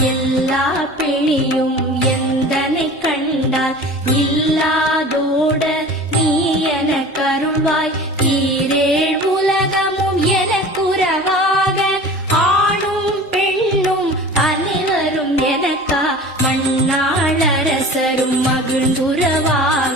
எல்லா பிணியும் எந்தனை கண்டால் இல்லாதோட நீ என கருள்வாய். ஈரேழ் உலகமும் எனக்குறவாக ஆணும் பெண்ணும் அனைவரும் எனக்கா மண்ணாளரசரும் மகிழ்ந்துறவார்.